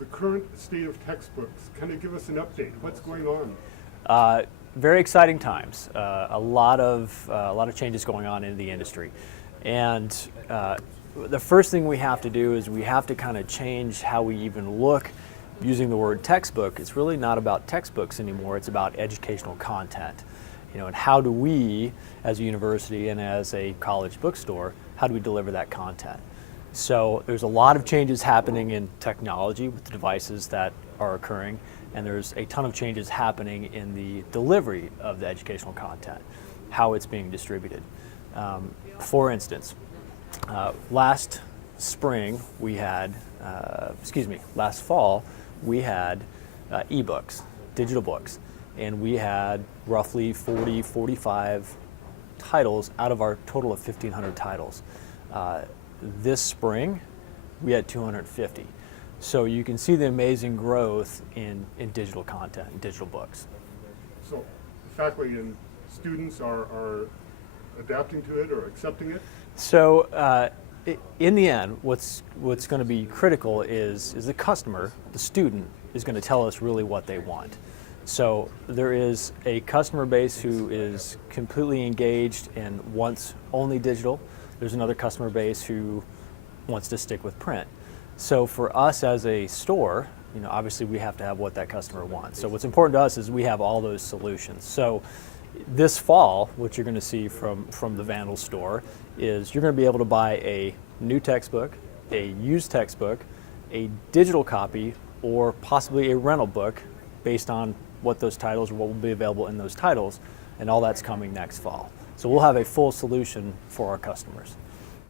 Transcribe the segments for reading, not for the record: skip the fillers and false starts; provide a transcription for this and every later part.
the current state of textbooks. Kind of give us an update. What's going on? Very exciting times. A lot of changes going on in the industry, and the first thing we have to do is we have to kind of change how we even look. Using the word textbook, it's really not about textbooks anymore. It's about educational content. And how do we, as a university and as a college bookstore, how do we deliver that content? So there's a lot of changes happening in technology with the devices that are occurring, and there's a ton of changes happening in the delivery of the educational content, how it's being distributed. For instance, last fall, we had ebooks, digital books, and we had roughly 45 titles out of our total of 1,500 titles. This spring, we had 250. So you can see the amazing growth in digital content, and digital books. So faculty and students are adapting to it or accepting it? So in the end, what's going to be critical is the customer, the student, is going to tell us really what they want. So there is a customer base who is completely engaged and wants only digital. There's another customer base who wants to stick with print. So for us as a store, obviously we have to have what that customer wants. So what's important to us is we have all those solutions. So this fall, what you're going to see from the Vandal store is you're going to be able to buy a new textbook, a used textbook, a digital copy, or possibly a rental book based on what those titles or what will be available in those titles, and all that's coming next fall. So we'll have a full solution for our customers.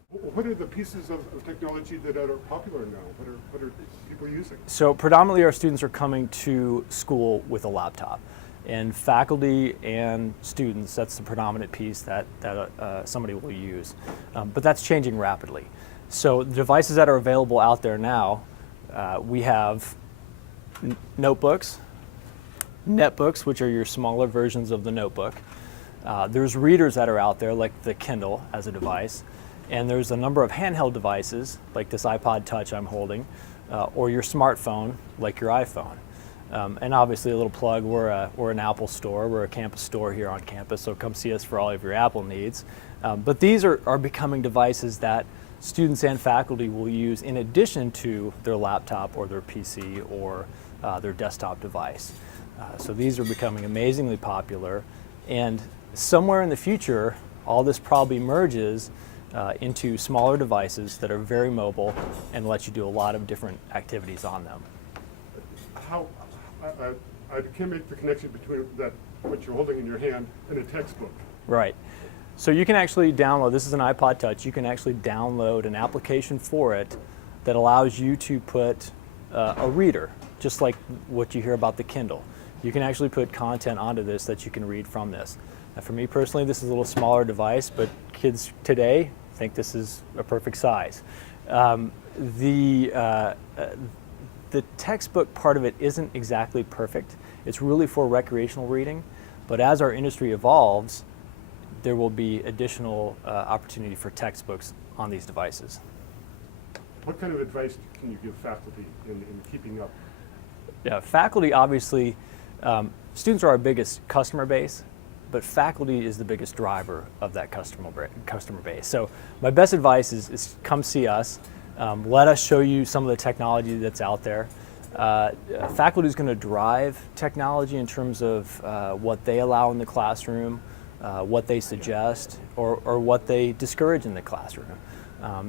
What are the pieces of technology that are popular now? What are people using? So predominantly our students are coming to school with a laptop. And faculty and students, that's the predominant piece that somebody will use. But that's changing rapidly. So the devices that are available out there now, we have notebooks, netbooks, which are your smaller versions of the notebook. There's readers that are out there, like the Kindle as a device. And there's a number of handheld devices, like this iPod Touch I'm holding, or your smartphone, like your iPhone. And obviously a little plug, we're an Apple store, we're a campus store here on campus, so come see us for all of your Apple needs. But these are becoming devices that students and faculty will use in addition to their laptop or their PC or their desktop device. So these are becoming amazingly popular, and somewhere in the future, all this probably merges into smaller devices that are very mobile and let you do a lot of different activities on them. I can't make the connection between what you're holding in your hand and a textbook. Right. So you can actually download, this is an iPod Touch, you can actually download an application for it that allows you to put a reader, just like what you hear about the Kindle. You can actually put content onto this that you can read from this. Now for me personally, this is a little smaller device, but kids today think this is a perfect size. The textbook part of it isn't exactly perfect. It's really for recreational reading, but as our industry evolves, there will be additional opportunity for textbooks on these devices. What kind of advice can you give faculty in keeping up? Yeah, faculty obviously, students are our biggest customer base, but faculty is the biggest driver of that customer base. So my best advice is come see us. Let us show you some of the technology that's out there. Faculty is going to drive technology in terms of what they allow in the classroom, what they suggest, or what they discourage in the classroom.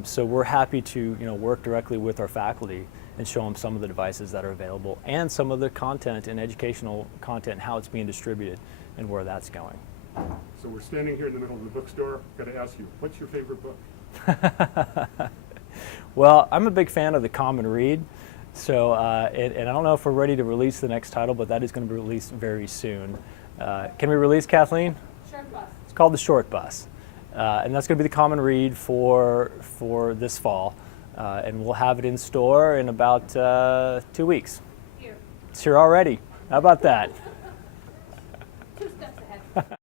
So we're happy to work directly with our faculty and show them some of the devices that are available and some of the content and educational content, how it's being distributed and where that's going. So we're standing here in the middle of the bookstore. Got to ask you, what's your favorite book? Well, I'm a big fan of the Common Read, so and I don't know if we're ready to release the next title, but that is going to be released very soon. Can we release, Kathleen? Short Bus. It's called The Short Bus, and that's going to be the Common Read for this fall, and we'll have it in store in about 2 weeks. Here. It's here already. How about that? 2 steps ahead.